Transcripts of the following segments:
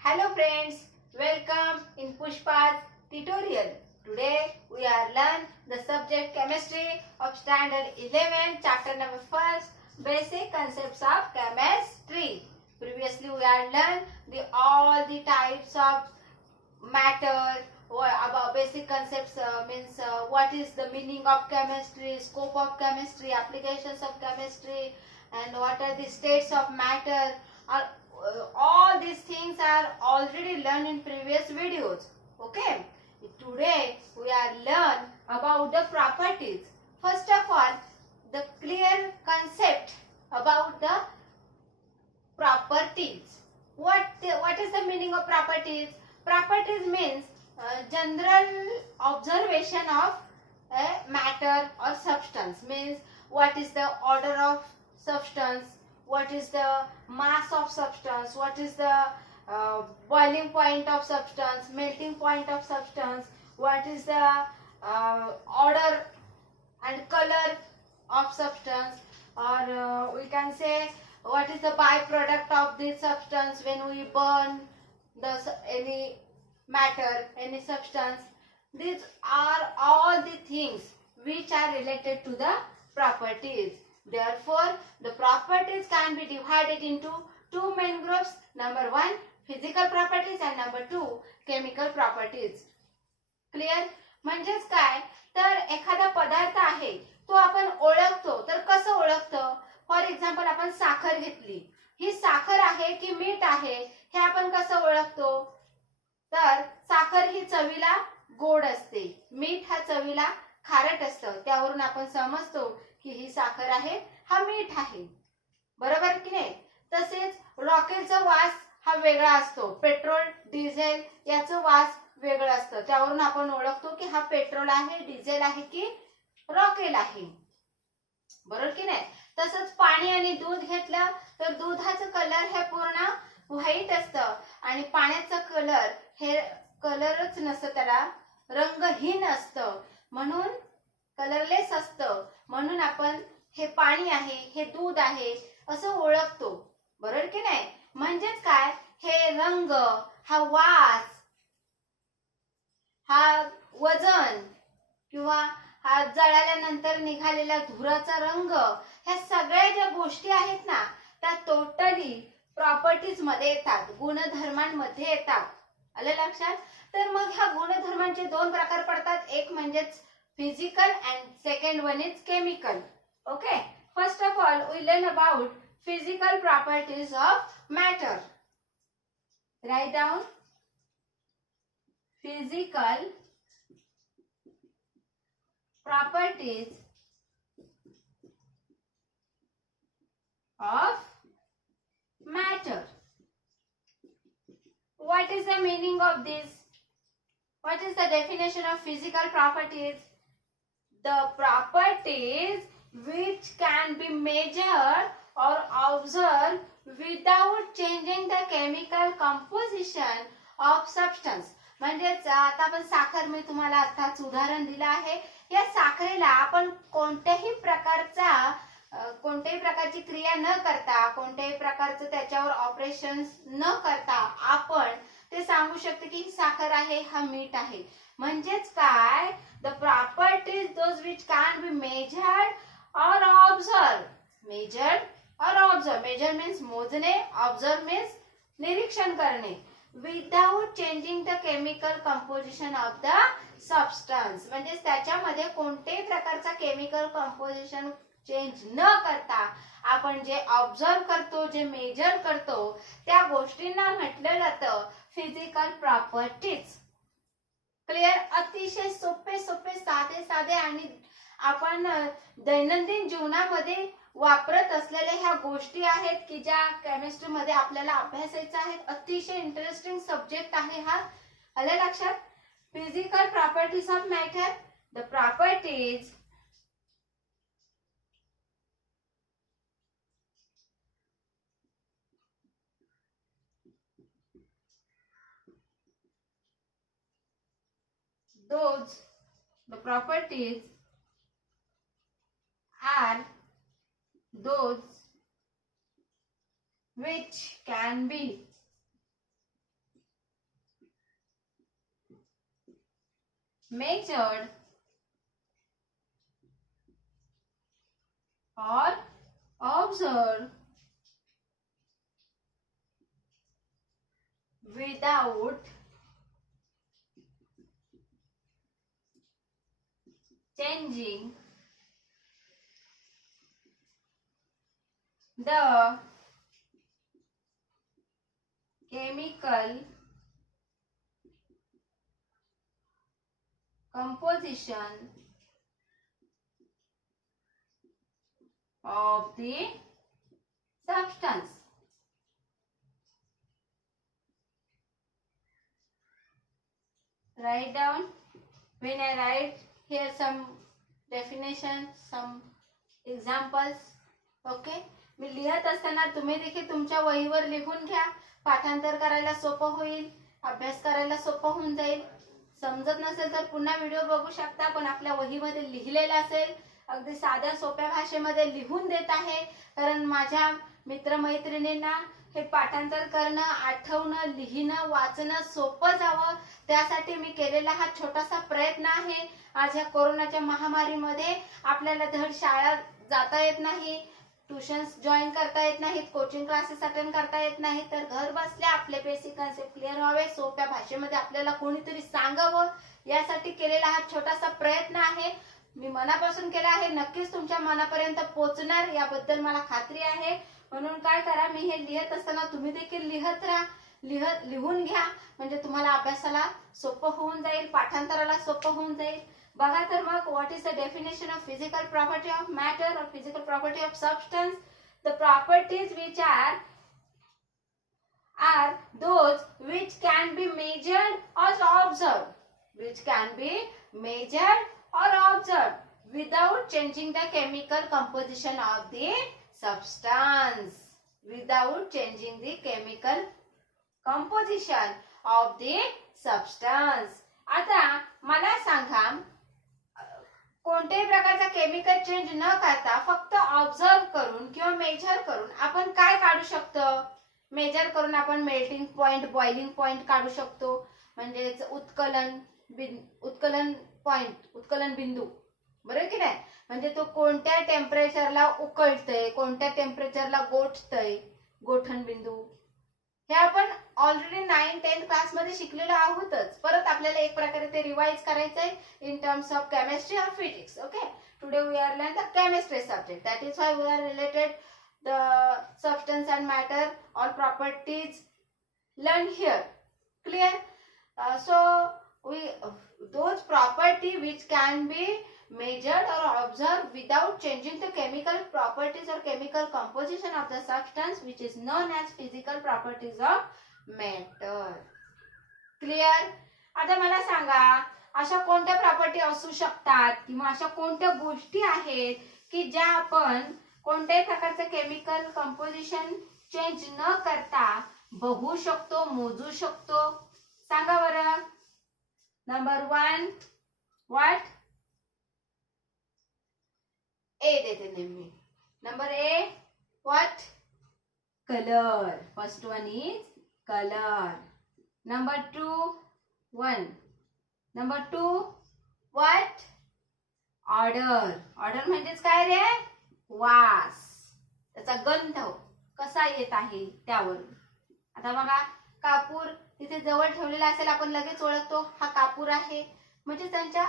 Hello friends, welcome in Pushpa's tutorial. Today we are learn the subject chemistry of standard 11 chapter number 1 basic concepts of chemistry. Previously we are learned all the types of matter about basic concepts means what is the meaning of chemistry, scope of chemistry, applications of chemistry, and what are the states of matter. All these things are already learned in previous videos. Okay, today we are learn about the properties. First of all, the clear concept about the properties. What is the meaning of properties? Properties means general observation of a matter or substance. Means what is the order of substance, what is the mass of substance, what is the boiling point of substance, melting point of substance, what is the order and color of substance, or we can say what is the byproduct of this substance when we burn any matter, any substance. These are all the things which are related to the properties. Therefore, the properties can be divided into two main groups. Number one, physical properties, and number two, chemical properties. Clear? म्हणजेच काय, तर एखादा पदार्थ आहे तो आपण ओळखतो. तर कसं ओळखतो? फॉर एक्झाम्पल आपण साखर घेतली, ही साखर आहे की मीठ आहे हे आपण कसं ओळखतो? तर साखर ही चवीला गोड असते, मीठ हा चवीला खारट असतं. त्यावरून आपण समजतो की ही साखर आहे, हा मीठ आहे. बरोबर की नाही? तसेच रॉकेलचा वास हा वेगळा असतो, पेट्रोल डिझेल याचं वास वेगळं असतं. त्यावरून आपण ओळखतो की हा पेट्रोल आहे, डिझेल आहे की रॉकेल आहे. बरोबर की नाही? तसंच पाणी आणि दूध घेतलं तर दुधाचं कलर हे पूर्ण व्हाईट असतं आणि पाण्याचं कलर हे कलरच नसतं, त्याला रंगहीन असतं, म्हणून कलरलेस असतं. म्हणून आपण हे पाणी आहे, हे दूध आहे असं ओळखतो. बरोबर की नाही? म्हणजेच काय, हे रंग, हा वास, हा वजन किंवा हा जळाल्यानंतर निघालेला धुराचा रंग, ह्या सगळ्या ज्या गोष्टी आहेत ना त्या टोटली प्रॉपर्टीज मध्ये येतात, गुणधर्मांमध्ये येतात. आलं लक्षात? तर मग ह्या गुणधर्मांचे दोन प्रकार पडतात. एक म्हणजेच physical and second one is chemical. Okay, first of all we learn about physical properties of matter. Write down physical properties of matter. What is the meaning of this? What is the definition of physical properties? The properties which can be measured or observed without changing the chemical composition of substance. म्हणजेच आता आपण साखर, मी तुम्हाला आताच उदाहरण दिलं आहे. या साखरेला आपण कोणत्याही प्रकारची क्रिया न करता, कोणत्याही प्रकारचं त्याच्यावर ऑपरेशन्स न करता आपण ते सांगू शकतो की ही साखर आहे, हा मीठ आहे. म्हणजेच काय, the properties those which can be measured or observed. Measured or observed. Measure means मोजणे, observe means निरीक्षण करणे. Without changing the chemical composition of the substance. म्हणजे त्याच्यामध्ये कोणत्याही प्रकारचा केमिकल कंपोजिशन चेंज न करता आपण जे ऑब्झर्व करतो, जे मेजर करतो, त्या गोष्टींना म्हटलं जातं फिजिकल प्रॉपर्टीज. क्लिअर? अतिशय सोपे साधे आणि आपण दैनंदिन जीवनामध्ये वापरत असलेल्या ह्या गोष्टी आहेत की ज्या केमिस्ट्री मध्ये आपल्याला अभ्यासायच्या आहेत. अतिशय इंटरेस्टिंग सब्जेक्ट आहे हा. आलं लक्षात? Physical properties of matter. The properties the properties are those which can be measured or observed without changing the chemical composition of the substance. Write down. When I write here some definition, some examples. Okay. मी लिहित असताना तुम्ही देखील तुमच्या वहीवर लिहून घ्या. पाठांतर करायला सोपं होईल, अभ्यास करायला सोपं होऊन जाईल. समजत नसेल तर पुन्हा व्हिडिओ बघू शकता, पण आपल्या वहीमध्ये लिहिलेलं असेल. अगदी साध्या सोप्या भाषेमध्ये लिहून देत आहे, कारण माझ्या मित्रमैत्रिणींना हे पाठांतर करणं, आठवणं, लिहिणं, वाचणं सोपं जावं त्यासाठी मी केलेला हा छोटासा प्रयत्न आहे. आज या कोरोनाच्या महामारीमध्ये आपल्याला धड शाळा जाता येत नाही, ट्युशन्स जॉईन करता येत नाहीत, कोचिंग क्लासेस अटेंड करता येत नाही, तर घर बसल्या आपले बेसिक कन्सेप्ट क्लिअर व्हावे, सोप्या भाषेमध्ये आपल्याला कोणीतरी सांगावं यासाठी केलेला हा छोटासा प्रयत्न आहे. मी मनापासून केला आहे, नक्कीच तुमच्या मनापर्यंत पोहोचणार याबद्दल मला खात्री आहे. म्हणून काय करा, मी हे लिहित असताना तुम्ही देखील लिहत राहा, लिहून घ्या, म्हणजे तुम्हाला अभ्यासाला सोपं होऊन जाईल, पाठांतराला सोपं होऊन जाईल. बघा तर मग, what is the definition of physical property of matter और physical property of substance? The properties which are those which can be measured or observed, which can be measured or observed without changing the chemical composition of the substance, without changing the chemical composition of the substance. आता मला सांगा, कोणत्याही प्रकारचा chemical change न करता फक्त observe करून किंवा मेजर करून आपण काय काढू शकतो? मेजर करून आपण मेल्टिंग पॉइंट, बॉइलिंग पॉइंट काढू शकतो, म्हणजेच उत्कलन पॉइंट, उत्कलन बिंदू, बरोबर की नाही? म्हणजे तो कोणत्या टेम्परेचरला उकळतय, कोणत्या टेम्परेचरला गोठतय, गोठण बिंदू. हे आपण ऑलरेडी 9-10 क्लास मध्ये शिकलेलो आहोतच. परत आपल्याला एक प्रकारे ते रिवाइज करायचंय इन टर्म्स ऑफ केमिस्ट्री और physics. Okay, today we are learn the chemistry subject. That is why we are related the substance and matter or properties learned here. Clear? So we those property which can be measured or observed without changing the chemical properties or chemical composition of the substance, which is known as physical properties of matter. Clear? आता मला सांगा, अशा कोणत्या property असू शकतात किंवा अशा कोणत्या गोष्टी आहेत की ज्या आपण कोणत्याही प्रकारचं केमिकल कंपोजिशन चेंज न करता बघू शकतो, मोजू शकतो? सांगा बरं. Number 1, what? ए देते नेहमी. Number A, what? Colour. First one is colour. Number 2, 1. Number 2, what? Order. Order म्हणजेच काय रे? वास, त्याचा गंध कसा येत आहे त्यावर. आता बघा, कापूर तिथे जवळ ठेवलेला असेल, आपण लगेच ओळखतो हा कापूर आहे, म्हणजे त्यांच्या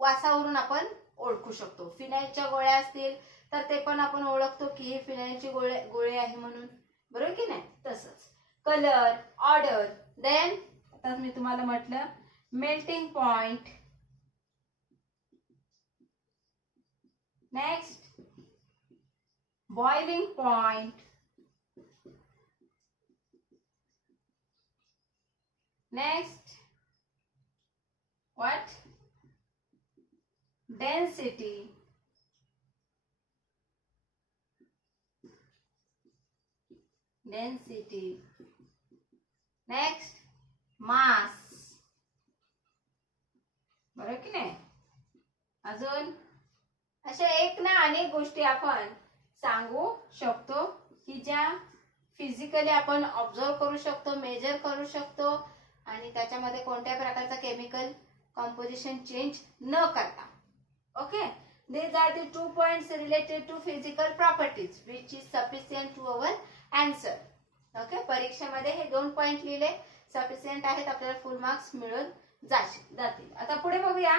वासावरून आपण ओळखू शकतो. फिनाईलच्या गोळ्या असतील तर ते पण आपण ओळखतो की हे फिनाईलची गोळी आहे म्हणून, बरोबर की नाही? तसंच कलर, ऑर्डर. देन आता मी तुम्हाला म्हटलं melting point. Next boiling point. Next, what? Density. Density. Next, mass. बरोबर की नाही? अजून अशा एक ना अनेक गोष्टी आपण सांगू शकतो की ज्या फिजिकली आपण ऑब्झर्व करू शकतो, मेजर करू शकतो आणि त्याच्यामध्ये कोणत्या प्रकारचा केमिकल कंपोजिशन चेंज न करता. Okay, these are the 2 points related to physical properties which is sufficient to our answer. Okay, परीक्षेमध्ये हे 2 पॉइंट लिहिले सफिशियंट आहेत, आपल्याला फुल मार्क्स मिळून जातील. आता पुढे बघूया.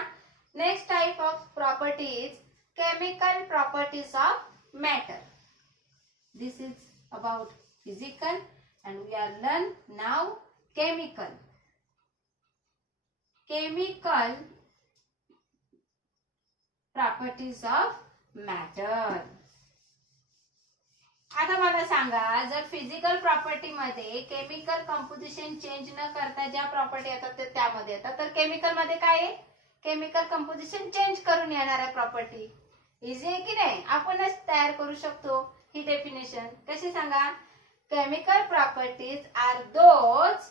Next type of properties, chemical properties of matter. This is about physical and we are learn now chemical properties of matter. आता मला सांगा, जर फिजिकल प्रॉपर्टी मध्ये केमिकल कंपोजिशन चेंज न करता ज्या प्रॉपर्टी येतात ते त्यामध्ये येतात, तर केमिकल मध्ये काय आहे? केमिकल कंपोजिशन चेंज करून येणाऱ्या प्रॉपर्टी. इझी आहे की नाही? आपणच तयार करू शकतो ही डेफिनेशन. कशी सांगा? Chemical properties are those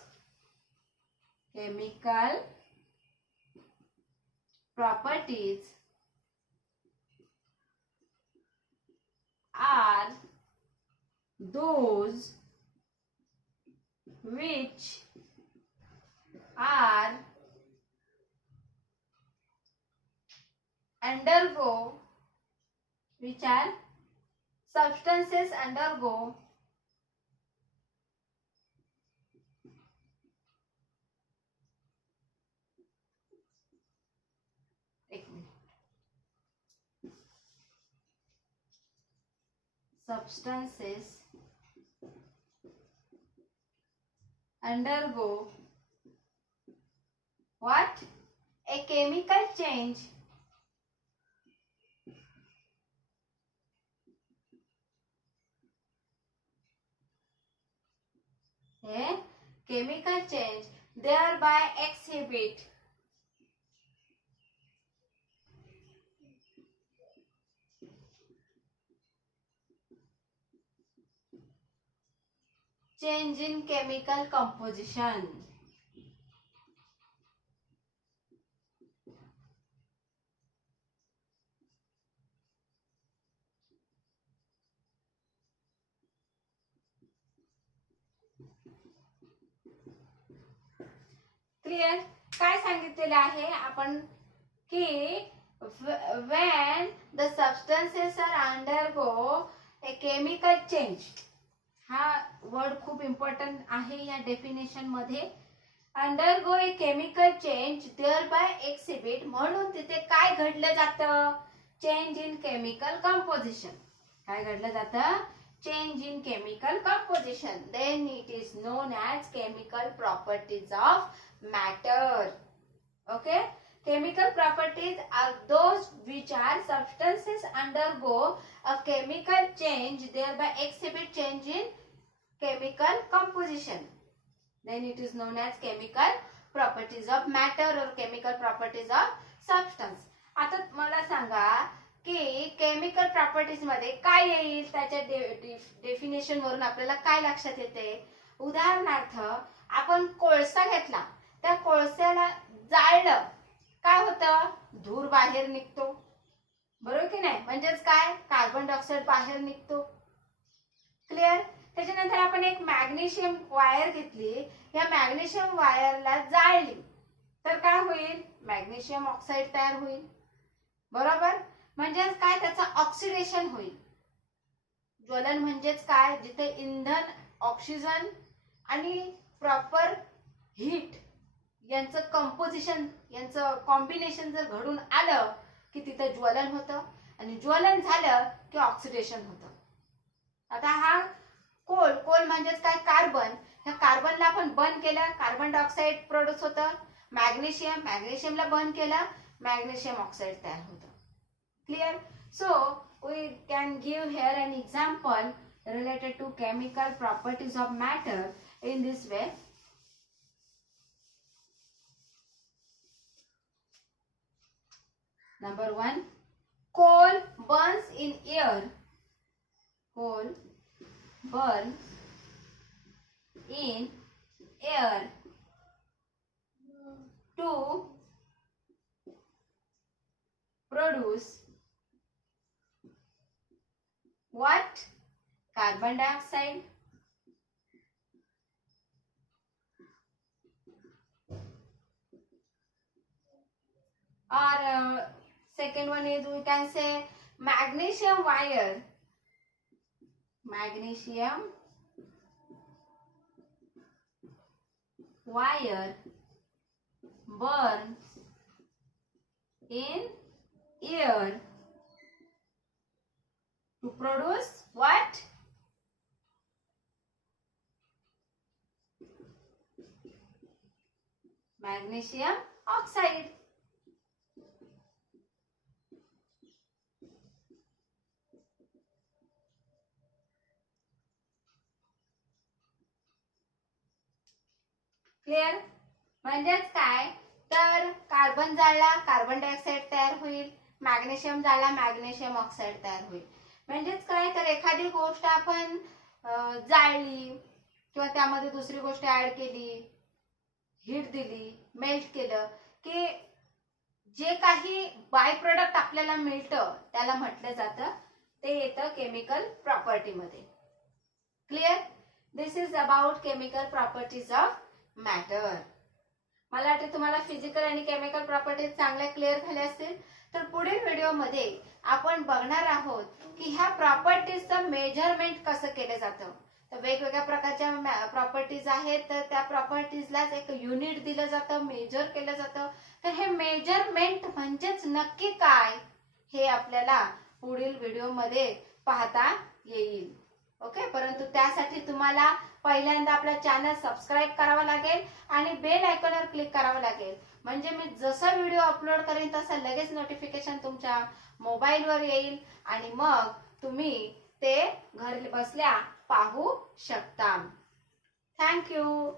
chemical properties are those which are substances undergo substances undergo what? A chemical change thereby exhibit change in chemical composition. Clear? काय सांगितलेले आहे आपण की when the substances are undergo a chemical change. हा word खूप important आहे या definition मध्ये. Undergo a chemical change thereby exhibit, म्हणून तिथे काय घडलं जातं? Change in chemical composition. काय घडलं जातं? Change in chemical composition. Then it is known as chemical properties of matter. Okay, chemical properties are those which are substances undergo a chemical change thereby exhibit change in chemical composition. Then it is known as chemical properties of matter or chemical properties of substance. आता मला सांगा की chemical properties मध्ये काय येईल? त्याच्या definition वरून आपल्याला काय लक्षात येते? उदाहरणार्थ आपण कोळसा घेतला, त्या कोळस्याला जाळलं, काय होतं? धूर बाहेर निघतो, बरोबर की नाही? म्हणजेच काय? कार्बन डायऑक्साइड बाहेर निघतो. क्लिअर? त्याच्यानंतर आपण एक मॅग्नेशियम वायर घेतली, या मॅग्नेशियम वायरला जाळली, तर काय होईल? मॅग्नेशियम ऑक्साईड तयार होईल, बरोबर? म्हणजेच काय? त्याचं ऑक्सिडेशन होईल. ज्वलन म्हणजेच काय? जिथे इंधन, ऑक्सिजन आणि प्रॉपर हीट यांचं कंपोजिशन, यांचं कॉम्बिनेशन जर घडून आलं की तिथे ज्वलन होतं, आणि ज्वलन झालं की ऑक्सिडेशन होतं. आता हा कोल म्हणजेच काय? कार्बन. ह्या कार्बनला आपण बर्न केलं, कार्बन डायऑक्साइड प्रोड्यूस होतं. मॅग्नेशियमला बर्न केलं, मॅग्नेशियम ऑक्साइड तयार होतं. Clear? So we can give here an example related to chemical properties of matter in this way. Number 1, coal burns in air. Coal burns in air to produce what? Carbon dioxide. or second one is we can say magnesium wire. Magnesium wire burns in air to produce what? Magnesium oxide. Clear? म्हणजेच काय तर carbon जाळला carbon dioxide तयार होईल, magnesium जाळला magnesium oxide तयार होईल. म्हणजेच काय तर एखादी गोष्ट आपण जाळली किंवा त्यामध्ये दुसरी गोष्ट ऍड केली, हीट दिली, मेल्ट केलं की जे काही बाय प्रोडक्ट आपल्याला मिळतं त्याला म्हटलं जातं ते येतं केमिकल प्रॉपर्टी मध्ये. Clear? This is about chemical properties of matter. मला वाटतं तुम्हाला फिजिकल आणि केमिकल प्रॉपर्टीज चांगल्या क्लिअर झाल्या असतील. तर पुढील व्हिडिओमध्ये आपण बघणार आहोत की ह्या प्रॉपर्टीजचं मेजरमेंट कसं केलं जातं. तर वेगवेगळ्या प्रकारच्या प्रॉपर्टीज आहेत, तर त्या प्रॉपर्टीजलाच एक युनिट दिलं जातं, मेजर केलं जातं. तर हे मेजरमेंट म्हणजेच नक्की काय हे आपल्याला पुढील व्हिडिओमध्ये पाहता येईल. ओके, परंतु त्यासाठी तुम्हाला पहिल्यांदा आपला चॅनल सबस्क्राईब करावा लागेल आणि बेल आयकॉनवर क्लिक करावं लागेल. म्हणजे मी जसा व्हिडिओ अपलोड करेन तसा लगेच नोटिफिकेशन तुमच्या मोबाईलवर येईल आणि मग तुम्ही ते घर बसल्या पाहू शकता. थँक्यू.